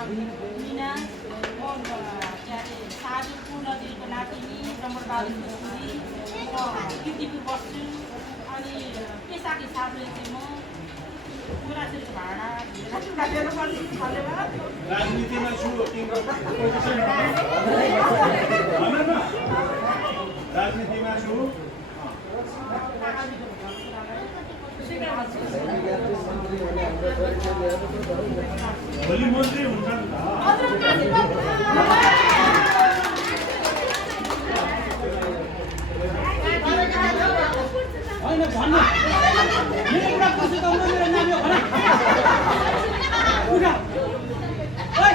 मिना साधु पूर्णदेवीको नातिनी ब्रह्मबहादुर छोरी म किर्तिपुर बस्छु अनि पेसाको हिसाबले चाहिँ म बुढाचोरीको भाडा राजनीतिमा छु तिम्रो पोजिसन राजनीतिमा छु भोलि मन्त्री हुन्छ नि त होइन भन्नु मेरो कुरा कसो गाउँदा मेरो नाम यो भन उठा ओइ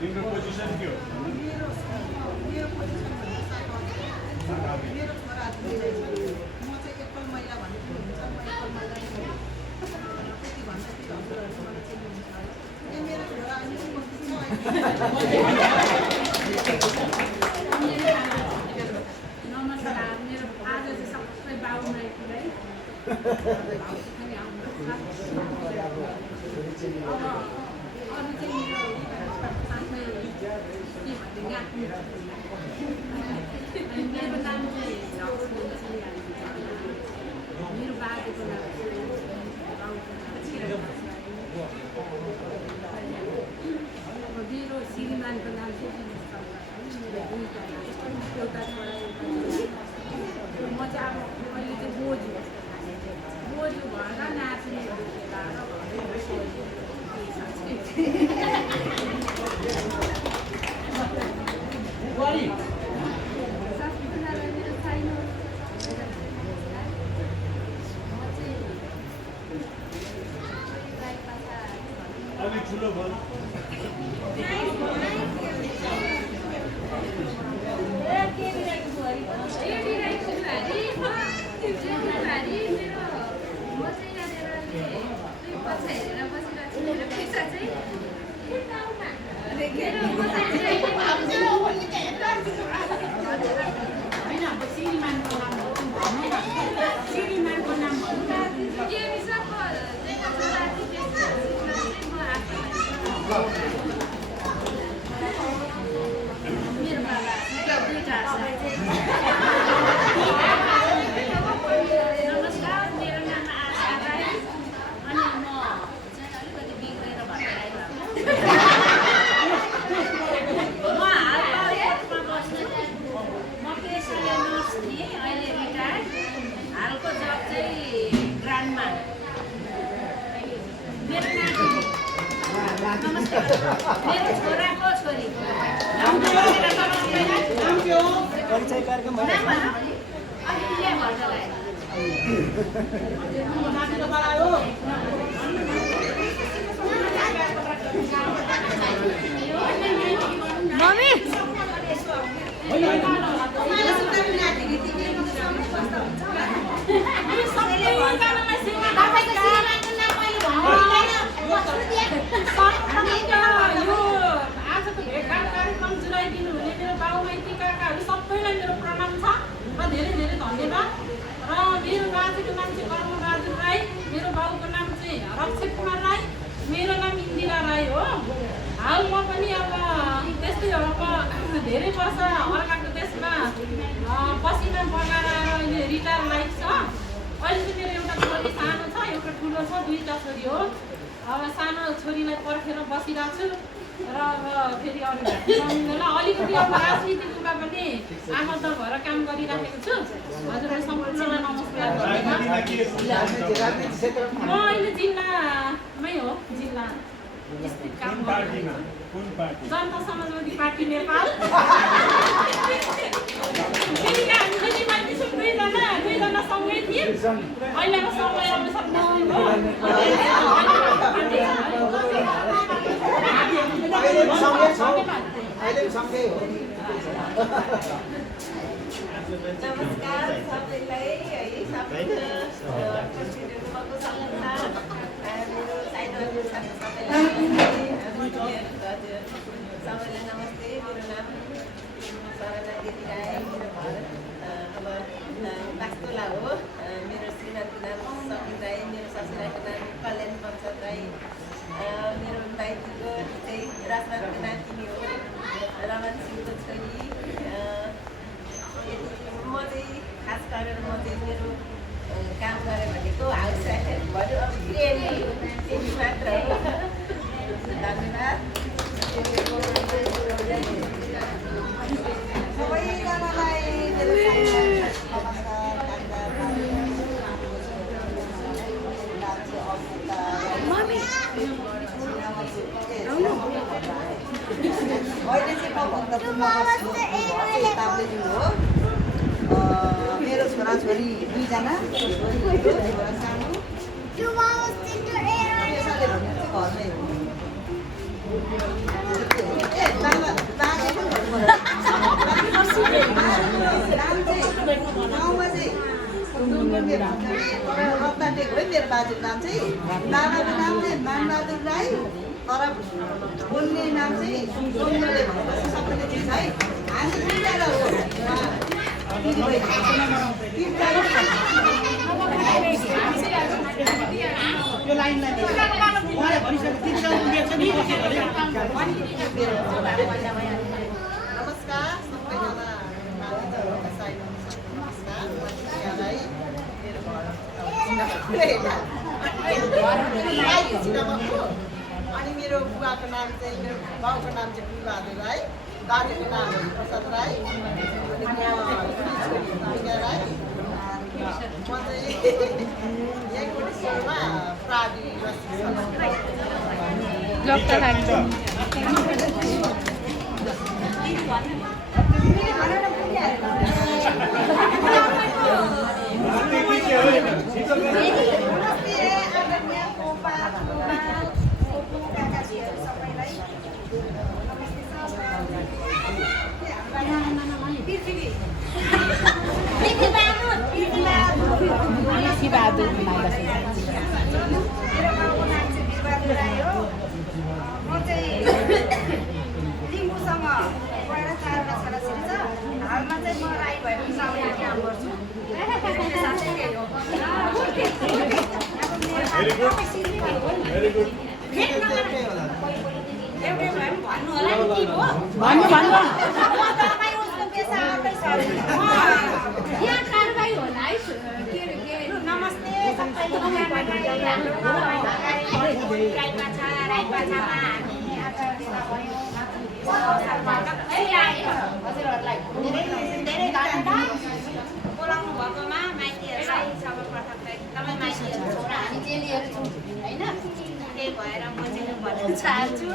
तिम्रो पोजिसन के हो मेरो पोजिसन मेरो छोरा म चाहिँ एकल महिला भनेको हुन्छ म एकल महिला त्यति भन्छ कि हजुरहरूको मलाई चाहिँ हुन्छ मेरो छोरा अनि नमस्कार मेरो आज चाहिँ सबै बाबुमाईको है अरू चाहिँ मेरो साथमै के भन्ने मेरो नाम चाहिँ मेरो बाजेको नाम मेरो श्रीमानको नाम चाहिँ एउटा छोरा म चाहिँ अब अहिले चाहिँ बोजू भएर नाच्नेहरू अलिक ठुलो बोल मेरो छोराको छोरी परिचय कार्यक्रम मम्मी आजको भेटघाट कार्यक्रम जुलाइदिनु हुने मेरो बाबुमाइती काकाहरू सबैलाई मेरो प्रणाम छ र धेरै धेरै धन्यवाद र मेरो बाजेको नाम चाहिँ कर्मबहादुर राई मेरो बाबुको नाम चाहिँ रक्षक कुमार राई मेरो नाम इन्दिरा राई हो हाल म पनि अब त्यस्तै हो धेरै वर्ष अर्काको देशमा पसिना बगाएर अहिले रिटायर लाइफ छ अहिले चाहिँ मेरो एउटा छोरी सानो छ एउटा ठुलो छ दुईटा छोरी हो अब सानो छोरीलाई पर्खेर बसिरहेको छु र अब फेरि अरू भेट्नु अलिकति अब राजनीतिमा पनि आबद्ध भएर काम गरिराखेको छु हजुरलाई सम्पूर्णलाई नमस्कार म अहिले जिल्लामै हो जिल्ला स्थित काम गर्छु जनता समाजवादी पार्टी नेपाल दुईजना सँगै थिए अहिलेको समय अनुसार नमस्कार सबैलाई है सबैको मेरो साइडहरू सबैलाई नमस्ते मेरो नाम सरला देवी राई मेरो घर अब बास्तोला हो मेरो श्रीमानको नाम सकिन राई मेरो ससुराको नाम कल्याण प्रसाद राई मेरो माइतीको चाहिँ राजमाको नातिनी हो रमन सिंहको छोरी म चाहिँ खास गरेर म चाहिँ मेरो काम गरेँ भनेको हाउस वाइफ भन्यो अब त्यही मात्र हो धन्यवाद सबैजनालाई मेरो अहिले चाहिँ म भक्तपुरमा हो मेरो छोराछोरी दुईजना छोरा सानो घरमै हो गाउँमा चाहिँ रत्नाटेक हो मेरो बाजेको नाम चाहिँ बाबाको नाम चाहिँ मानबहादुर राई तर बोल्ने नाम चाहिँ सोनियाले भनेपछि सबैले चिन्छ है हामी तिनजना हो यो लाइनलाई उहाँले भनिसक्यो नमस्कार सबैजना नमस्कार अनि मेरो बुवाको नाम चाहिँ मेरो बाउको नाम चाहिँ फुलबहादुर राई दाजुको नाम प्रसाद राई अनि राई म चाहिँ यही कोटेश्वरमा प्रावि म चाहिँ लिम्बूसँग गएर 4 वर्ष छोराछोरी छ हालमा चाहिँ म राई भए पनि साउलाई काम गर्छु भेरी गुड एउटै भए पनि भन्नु होला नि के हो भन्नु तपाईँ उसको पेसा आउँदै छ यहाँ कारबाही होला है नमस्ते सबैलाई हजुरहरूलाई धेरै धन्यवाद बोलाउनु भएकोमा माइतीहरूलाई सर्वप्रथम त एकदमै माइतीहरू छोरा हामी चेलीहरू छौँ होइन त्यही भएर म चाहिँ भन्न चाहन्छु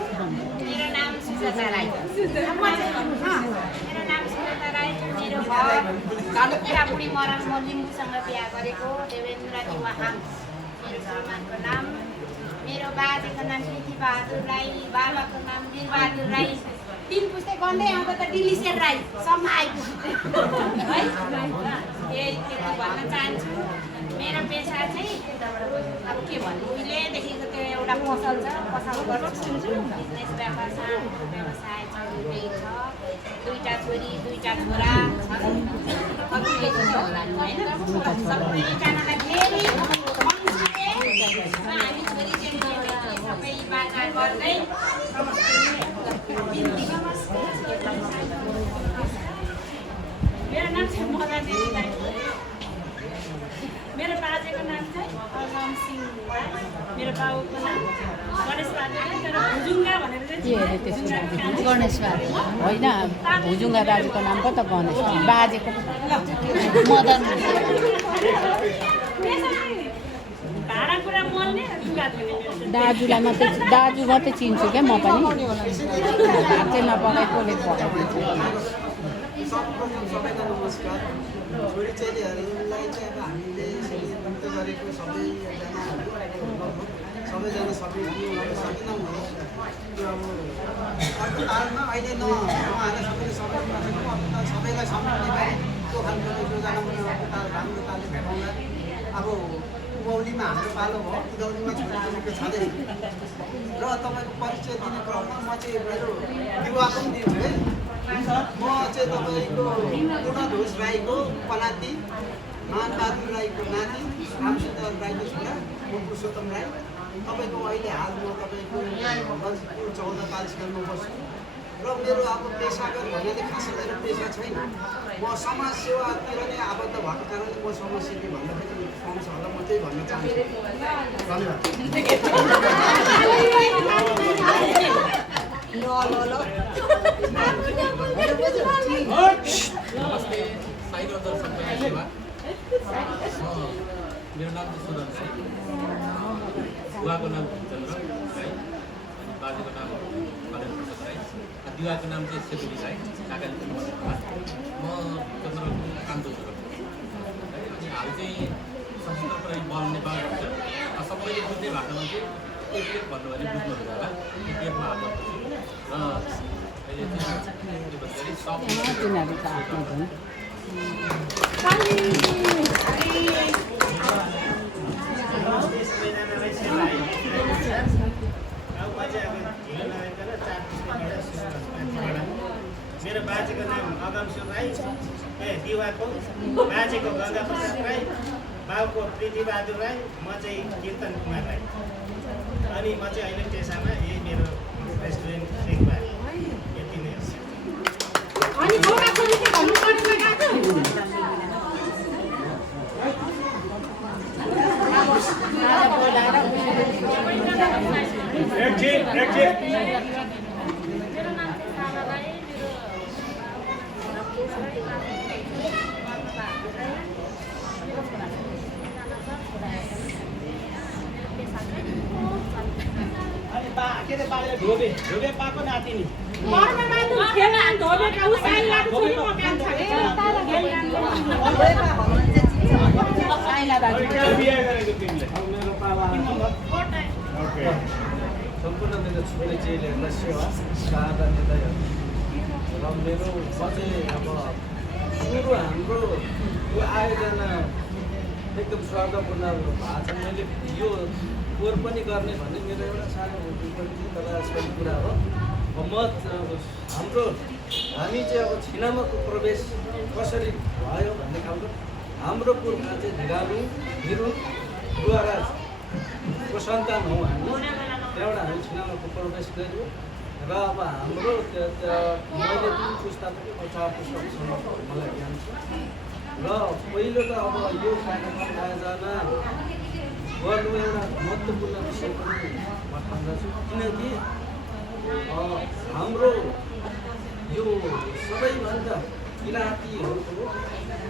मेरो नाम सुजाता राई मेरो नाम सुजाता राई मेरो घर धनुपुरा बुढी मरङ म लिम्बूसँग बिहा गरेको देवेन्द्र निवाहाङ मेरो श्रीमानको नाम मेरो बाजेको नाम पृथ्वी बहादुर राई बाबाको नाम वीरबहादुर राई 3 पुस्ते गर्दै आउँदा त डिलिसियर राई सम्म आइपुग्यो है यही भन्न चाहन्छु मेरो पेसा चाहिँ अब के भन्नु उहिलेदेखिको त्यो एउटा पसल छ पसल गर्छु बिजनेस व्यापार सानो व्यवसाय छ दुईटा छोरी दुईटा छोरा होला होइन सबैजनालाई फेरि हामी छोरी चेलीहरूले सबै बाजा गर्दै मेरो नाम चाहिँ मदन देवी राई मेरो बाजेको नाम चाहिँ राम सिंह राई मेरो बाबुको नाम गणेश बहादुर राई मेरो भुजुङ्गा भनेर चाहिँ गणेश बहादुर होइन भुजुङ्गा दाजुको नाम पो त गणेश बाजेको मदन भाँडाकुँडा मोल्ने लुगा धुने दाजुलाई मात्रै दाजु मात्रै चिन्छु क्या म पनि भात चाहिँ नपकाइ कसले पकाइदिन्छ सबैलाई नमस्कार छोरी चेलीहरूलाई चाहिँ अब हामीले गरेको सबैजना सबै सकेनौँ भने त्यो अब अर्को कारणमा अहिले उहाँहरूले सबैले सबैलाई सम्झाउने गरी त्यो खालको योजना बनाएको राम्रो तालले भेटाउँदा अब उभौलीमा हाम्रो पालो भयो उधौलीमा छोरीको छँदै र तपाईँको परिचय दिने क्रममा म चाहिँ मेरो विवाहको पनि दिन्छु है म चाहिँ तपाईँको पूर्णध्वज राईको पनाति मानबहादुर राईको नाति रामसुन्दर राईको छोरा म पुरुषोत्तम राई तपाईँको अहिले हाल म तपाईँको गल्जीपुर 14 पालिसकेमा बस्छु र मेरो अब पेसागत भन्नाले खासै मेरो पेसा छैन म समाज सेवातिर नै आबद्ध भएको कारणले म समाजसेवी भन्दाखेरि पाउँछ होला म त्यही भन्न चाहन्छु धन्यवाद नमस्ते साई दर्शन समाज सेवा मेरो नाम चाहिँ सुदन सिंह बुवाको नाम चन्द्र राई अनि बाजेको नाम कल्याण प्रसाद राई दिवाको नाम चाहिँ सेतुली राई काकाले पनि म चन्द्रको कान्छो छोरा अनि हाल चाहिँ सशस्त्र प्रहरी बल नेपाल भन्छ सबैले बुझ्ने भाषामा चाहिँ एपिएफ भन्नु भने बुझ्नुहुन्छ होला एपिएफमा हात गर्छु र अहिले चाहिँ के भन्छ अरे सब तिनीहरू त आफ्नो झन् मेरो बाजेको नाम अगमसिंह राई दिवाको बाजेको गङ्गा प्रसाद राई बाउको पृथ्वीबहादुर राई म चाहिँ कीर्तन कुमार राई अनि म चाहिँ अहिले पेसामा यही मेरो रेस्टुरेन्ट देखभाल यति नै हो अनि छोराछोरी के भन्नु पर्छ काका मेरो नाम चाहिँ सारा राई अनि बा के अरे बाले ढोबे पाको नातिनी मर्मा माथि खेला धोबेका उसाइ लाग्छ नि म कान्छ साइला दाजु बिहे गरेको तिमीले मेरो पाला सम्पूर्ण मेरो छोरी चेलीहरूलाई सेवा सादा निर्णयहरू र मेरो म चाहिँ अब सुरु हाम्रो यो आयोजना एकदम स्वागतपूर्ण भएको छ मैले यो कोर पनि गर्ने भन्ने मेरो एउटा सानो कलास्पद कुरा हो म हाम्रो हामी चाहिँ अब छिनामको प्रवेश कसरी भयो भन्ने खालको हाम्रो पुर्खा चाहिँ धिरालु हिरुन बुवाराजको सन्तान हौँ हामी त्यहाँबाट हामी छिनामको प्रवेश गऱ्यौँ र अब हाम्रो मैले 3 पुस्तादेखि 4 पुस्तासम्म मलाई ज्ञान छ र पहिलो त अब यो कार्यक्रम आयोजना गर्नु एउटा महत्त्वपूर्ण विषय पनि म ठान्दछु किनकि हाम्रो यो सबैभन्दा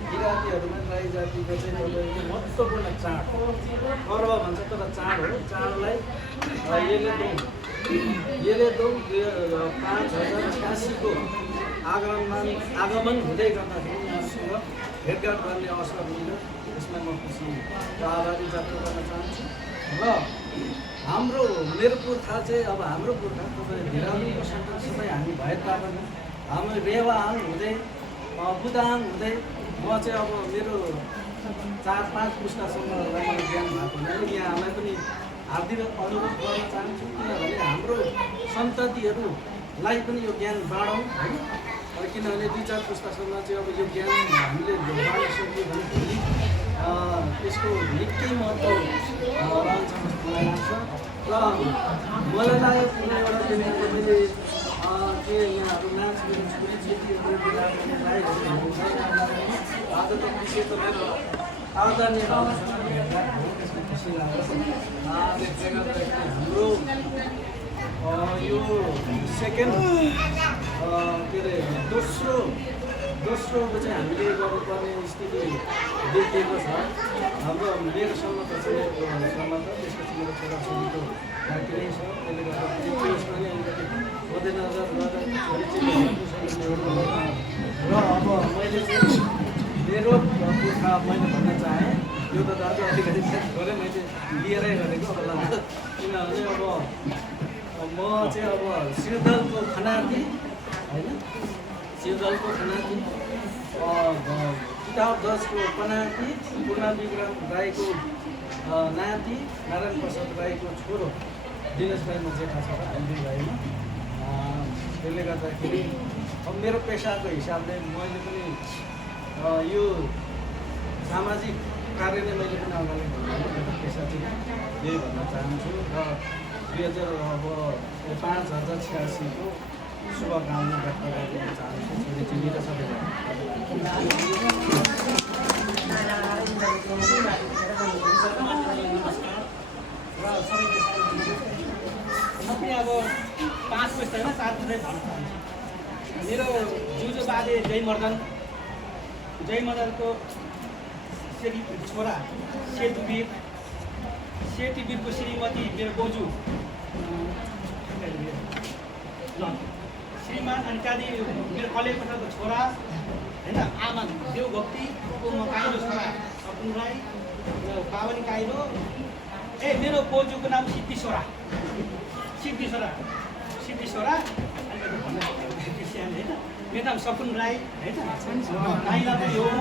किराँतीहरूमा राई जातिको चाहिँ तपाईँको महत्त्वपूर्ण चाड पर्व भन्छ तर चाड हो चाडलाई येलेदोङ 5086को आगमन हुँदै गर्दाखेरि उहाँसँग भेटघाट गर्ने अवसर मिल्यो त्यसमा म खुसी र आभारी व्यक्त गर्न चाहन्छु र हाम्रो मेरो पुर्खा चाहिँ अब हाम्रो पुर्खा तपाईँ धिरालुको सन्तान सबै हामी भए तापनि हाम्रो रेवाहाङ हुँदै बुदाहाङ हुँदै म चाहिँ अब मेरो 4-5 पुस्तासम्म राम्रो ज्ञान भएको हुनाले यहाँलाई पनि हार्दिक अनुरोध गर्न चाहन्छु किनभने हाम्रो सन्ततिहरूलाई पनि यो ज्ञान बाँडौँ है किनभने 2-4 पुस्तासम्म चाहिँ अब यो ज्ञान हामीले बाँड्न सक्यो भने भोलि त्यसको निकै महत्त्व रहन्छ जस्तो मलाई लाग्छ र मलाई लाग्यो कुनै एउटा मैले के यहाँहरू नाच मेरो छोरी चेलीहरू आज त विषय त मेरो आदरणीय खुसी लाग्छ हाम्रो यो सेकेन्ड के अरे दोस्रोको चाहिँ हामीले गर्नुपर्ने स्थिति देखिएको छ हाम्रो मेरोसम्म त छैन त्यसपछि मेरो छोराछोरीको केही छ त्यसले गर्दा त्यसमा नि अलिकति मध्यनजर गरेर र अब मैले चाहिँ मेरो पुर्खा मैले भन्न चाहेँ यो त दाजु अब अलिकति गरेँ मैले लिएरै गरेको होला किनभने अब म चाहिँ अब सिरदलको खनाती होइन सिरदलको खनाती किताब 10 को पनाती पूर्ण विक्रम राईको नाति नारायण प्रसाद राईको छोरो दिनेश राई म जेठा छ एलडी राईमा त्यसले गर्दाखेरि अब मेरो पेसाको हिसाबले मैले पनि यो सामाजिक कार्य नै मैले पनि अगाडि बढाउनु मेरो पेसा चाहिँ यही भन्न चाहन्छु र 2086 को शुभकामना व्यक्त गर्न चाहन्छु छोरीचेली र सबैजना अब 5 बजे होइन 7 बजे भन्न चाहन्छु मेरो जुजो बाजे जयमदनको छोरा सेतुवीरको श्रीमती मेरो बोजू श्रीमान अनि त्यहाँदेखि मेरो कलेज पठाएको छोरा होइन आमा देवभक्तिको म काइलो छोरा सपुन राई पावनी काइलो मेरो बोजूको नाम सिद्धिश्वरा होइन मेरो नाम सपुन राई होइन काइला पनि हो म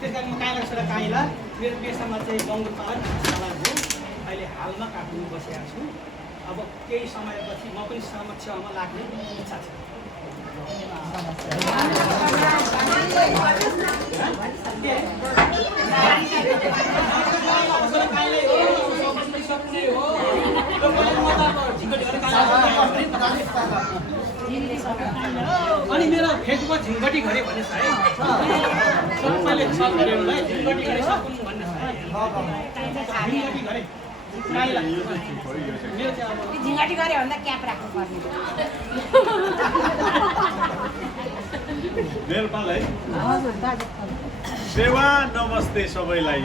त्यस कारण म काइला छोरा काइला मेरो पेसामा चाहिँ बङ्गो पाहाड सवाल हो अहिले हालमा काठमाडौँ बसेको छु अब केही समयपछि म पनि समक्षमा लाग्ने इच्छा छ अनि मेरो फेसबुकमा झिङ्गटी घरे भन्ने छ है सबैले सर्च गऱ्यो होला झिङ्गटी घरे सकुन भन्ने छ झिङ्गटी घरे झिङ्गटी गऱ्यो भन्दा क्याप राख्नुपर्ने नेपाल है सेवा नमस्ते सबैलाई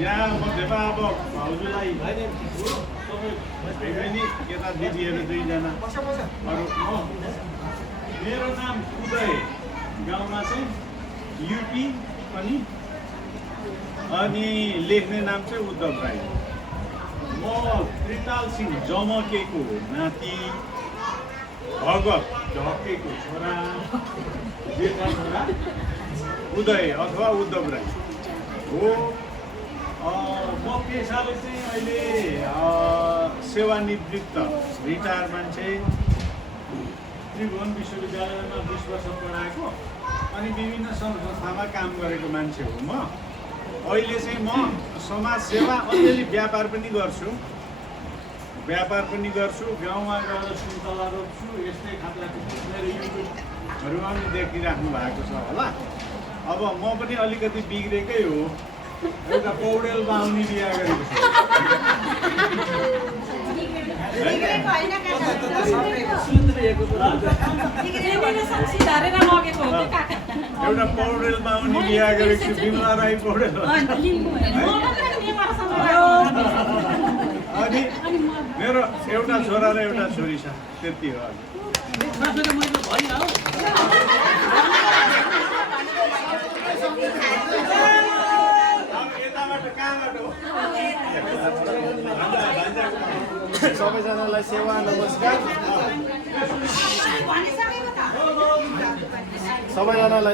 यहाँ मध्येमा अब भाउजूलाई बहिनी यता दिदीहरू 2 जना अरू मेरो नाम उदय गाउँमा चाहिँ युपी पनि अनि लेख्ने नाम चाहिँ उद्धव राई म त्रिताल सिंह जमकेको नाति भगत ढकेको छोरा जेठा छोरा उदय अथवा उद्धव राई हो म पेसाले चाहिँ अहिले सेवानिवृत्त रिटायर मान्छे त्रिभुवन विश्वविद्यालयमा 20 वर्ष पढाएको अनि विभिन्न संस्थामा काम गरेको मान्छे हो म अहिले चाहिँ म समाज सेवा अलिअलि व्यापार पनि गर्छु गाउँमा गएर सुन्तला रोप्छु यस्तै खालको मेरो युट्युबहरूमा पनि देखिराख्नु भएको छ होला अब म पनि अलिकति बिग्रेकै हो एउटा पौडेल बाहुनी बिहा गरेको छु एउटा पौडेल बाहुनी बिहा गरेको छु बिमला राई पौडेल अनि मेरो एउटा छोरा र एउटा छोरी छ त्यति हो सबैजनालाई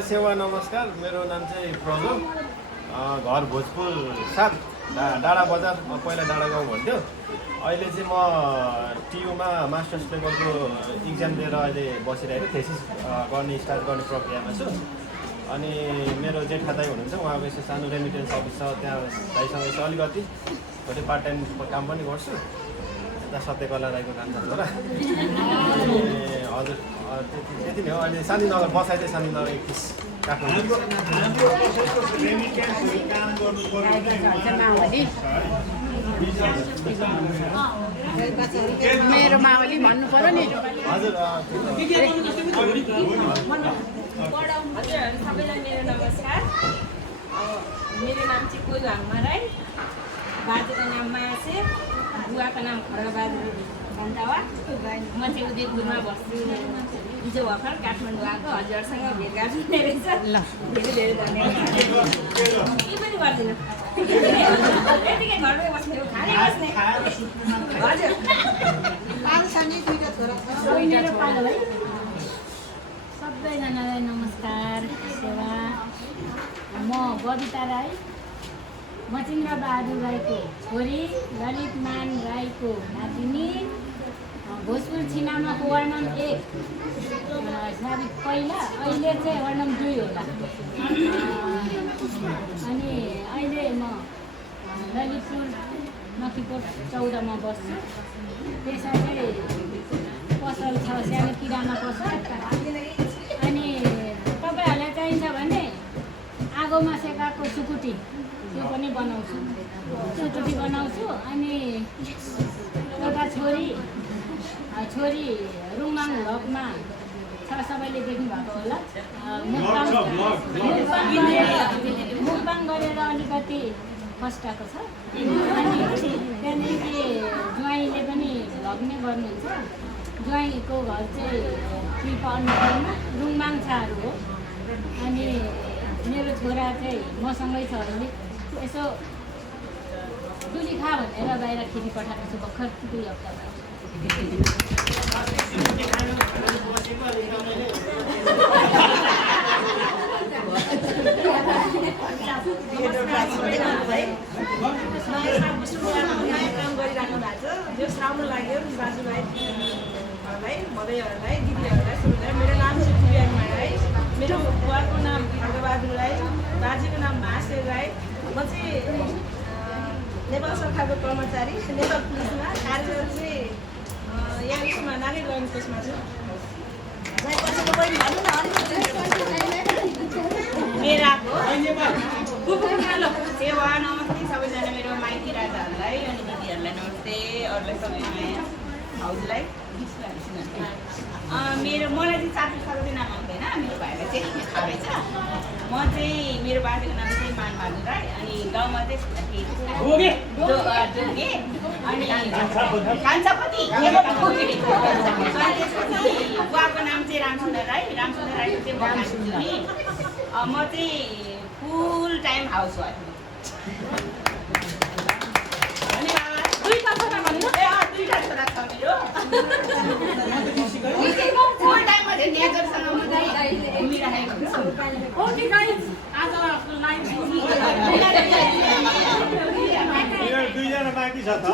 सेवा नमस्कार मेरो नाम चाहिँ प्रज्वल घर भोजपुर 7 डाँडा बजार पहिला डाँडा गाउँ भन्थ्यो अहिले चाहिँ म टियुमा मास्टर्स लेभलको इक्जाम दिएर अहिले बसिरहेको थेसिस स्टार्ट गर्ने प्रक्रियामा छु अनि मेरो जेठा दाइ हुनुहुन्छ उहाँको यसो सानो रेमिटेन्स अफिस छ त्यहाँ दाइसँग यसो अलिकति कति पार्ट टाइम काम पनि गर्छु यता सत्यकला राईको काम छ र हजुर त्यति नै हो अहिले शान्तिनगर बसाइ चाहिँ शान्तिनगर 31 मेरो मावली भन्नु पर्यो नि हजुर सबैलाई मेरो नमस्कार मेरो नाम चाहिँ कोलाङमा राई बाजेको नाम माया बुवाको नाम खड्गबहादुर भन्दावा म चाहिँ उदयपुरमा बस्छु हिजो भर्खर काठमाडौँ आएको हजुरसँग भेटघाट हुने रहेछ धेरै धेरै धन्यवाद गर्दिनँ यतिकै घरमै बस्ने हो खाने बस्ने खाएर सुत्ने मात्रै। हजुर पाल छ नि 2टा छोरा छ मेरो पालो है सबैजनालाई नमस्कार सेवा म बबिता राई मचिन्द्र बहादुर राईको छोरी ललित मान राईको नातिनी भोजपुर छिनामाको वार्ड नम्बर 1 साबिक पहिला अहिले चाहिँ वार्ड नम्बर 2 होला अनि अहिले म ललितपुर नखीकोट 14 मा बस्छु पेसा चाहिँ पसल छ सानो किराना पसल अनि तपाईँहरूलाई चाहिन्छ भने आगोमा सेकाएको सुकुटी त्यो पनि बनाउँछु सुकुटी बनाउँछु अनि एउटा छोरी रुङमाङ हकमा छ सबैले देख्नु भएको होला मुखबाङ गरेर अलिकति फस्टाएको छ अनि त्यहाँदेखि ज्वाइँले पनि भ्लग नै गर्नुहुन्छ ज्वाइँको घर चाहिँ कृपा अन्नपूर्ण रुङमाङ छाहरू हो अनि मेरो छोरा चाहिँ मसँगै छ भने यसो दुली खा भनेर बाहिर खेती पठाएको छु भर्खर 2 हप्ता नयाँ काम गरिराख्नु भएको छ जस राम्रो लाग्यो दाजुभाइ मदैहरूलाई दिदीहरूलाई सबैलाई मेरो नाम चाहिँ पुर्याङमा राई मेरो बुवाको नाम खड्गबहादुर राई बाजेको नाम भाषेर राई म चाहिँ नेपाल सरकारको कर्मचारी नेपाल पुलिसमा कार्यरत चाहिँ यहाँ उसमा नागरिक लाइन कोषमा छु सेवा नमस्ते सबैजना मेरो माइती राजाहरूलाई अनि दिदीहरूलाई नमस्ते अरूलाई सबैलाई भाउजूलाई मेरो मलाई चाहिँ चाटु साह्रै नाम आउँदैन मेरो भाइलाई चाहिँ थाहै छ म चाहिँ मेरो बाजेको नाम चाहिँ मानबहादुर राई अनि गाउँमा चाहिँ अनि कान्छापति बुवाको नाम चाहिँ रामचन्द्र राई रामचन्द्र राईको चाहिँ म खान्छु नि म चाहिँ फुल टाइम हाउस वाइफ दुईटा छोरा छ मेरो फुल टाइममा चाहिँ नेचरसँग म चाहिँ घुमिरहेको छु दुईजना बाँकी छ त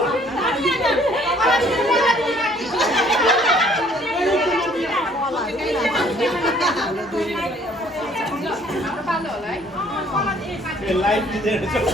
लाइफ दिँदैन एकदम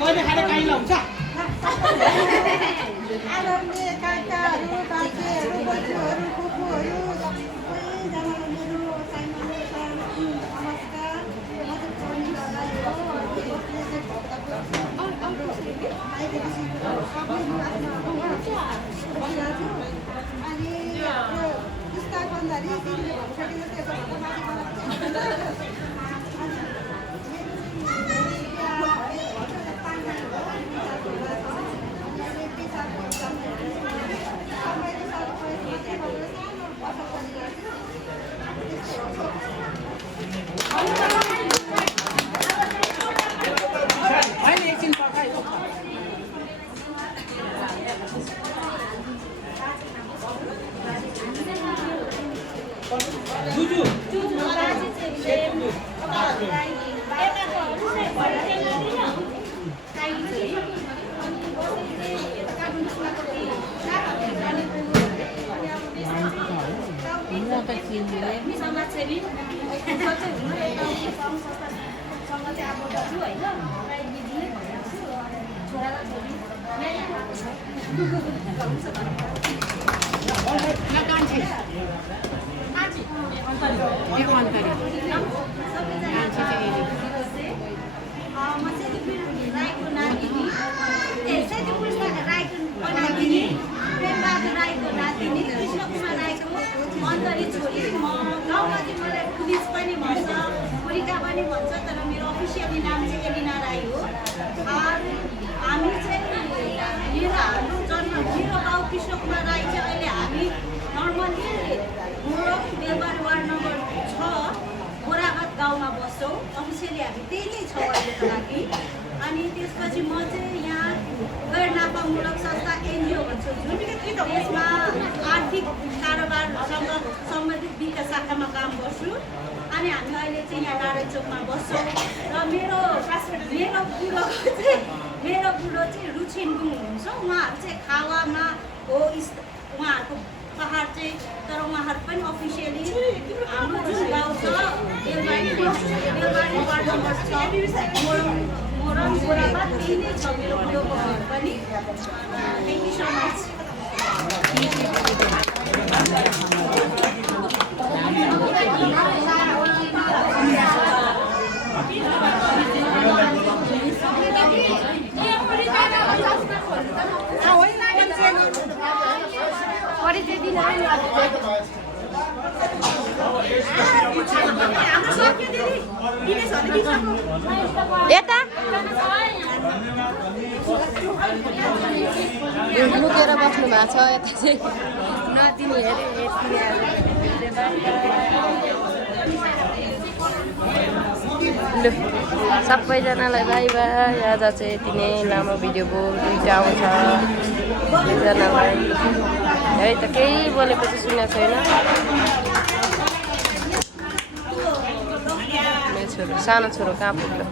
कहिले खाने काइला हुन्छ आदरणीय काकाहरू बाजेहरू बज्यूहरू फुपूहरू सबैजनालाई मेरो सानो नमस्कार म अनि पुस्तक भन्दाखेरि जुजु छोरी चाहिँ हुनु यता सङ्घ संस्थासँग चाहिँ आबद्ध छु होइन प्रायः बिजी नै भइरहेको छु छोरा र छोरी म चाहिँ राईको नातिनी राईको नातिनी प्रेमबहादुर राईको नातिनी कृष्ण कुमार राईको अन्तरी छोरी म गाउँमा चाहिँ मलाई पुलिस पनि भन्छ पुरिका पनि भन्छ तर मेरो अफिसियली नाम चाहिँ एलिना राई हो हामी चाहिँ हाम्रो जन्म मेरो गाउँ कृष्ण कुमार राई चाहिँ अहिले हामी नर्मली मोरङ बेलबार वार्ड नम्बर 6 बोराघाट गाउँमा बस्छौँ अफिसियली हामी त्यही नै छौँ अहिलेको लागि अनि त्यसपछि म चाहिँ यहाँ गैर नाफामूलक संस्था एनजिओ भन्छु जुन त्यसमा आर्थिक कारोबारसँग सम्बन्धित विकास शाखामा काम गर्छु अनि हामी अहिले चाहिँ यहाँ नारायण चोकमा बस्छौँ र मेरो बुढो चाहिँ रुछिनबुङ हुनुहुन्छ उहाँहरू चाहिँ खावामा हो उहाँहरूको पहाड चाहिँ तर उहाँहरू पनि अफिसियली हाम्रो जुन गाउँ छ बेलबारी वार्ड नम्बर 6 मोरङ बोरामा त्यही नै छ मेरो बुढोको घर पनि थ्याङ्क यू सो मच यता लुकेर बस्नु भएको छ यता चाहिँ नदिने लु सबैजनालाई बाई बाई आज चाहिँ यति नै लामो भिडियोको 2टा आउँछ सबैजनालाई है त केही बोलेपछि सुनेको छैन मेरो छोरो सानो छोरो कहाँ पुग्यो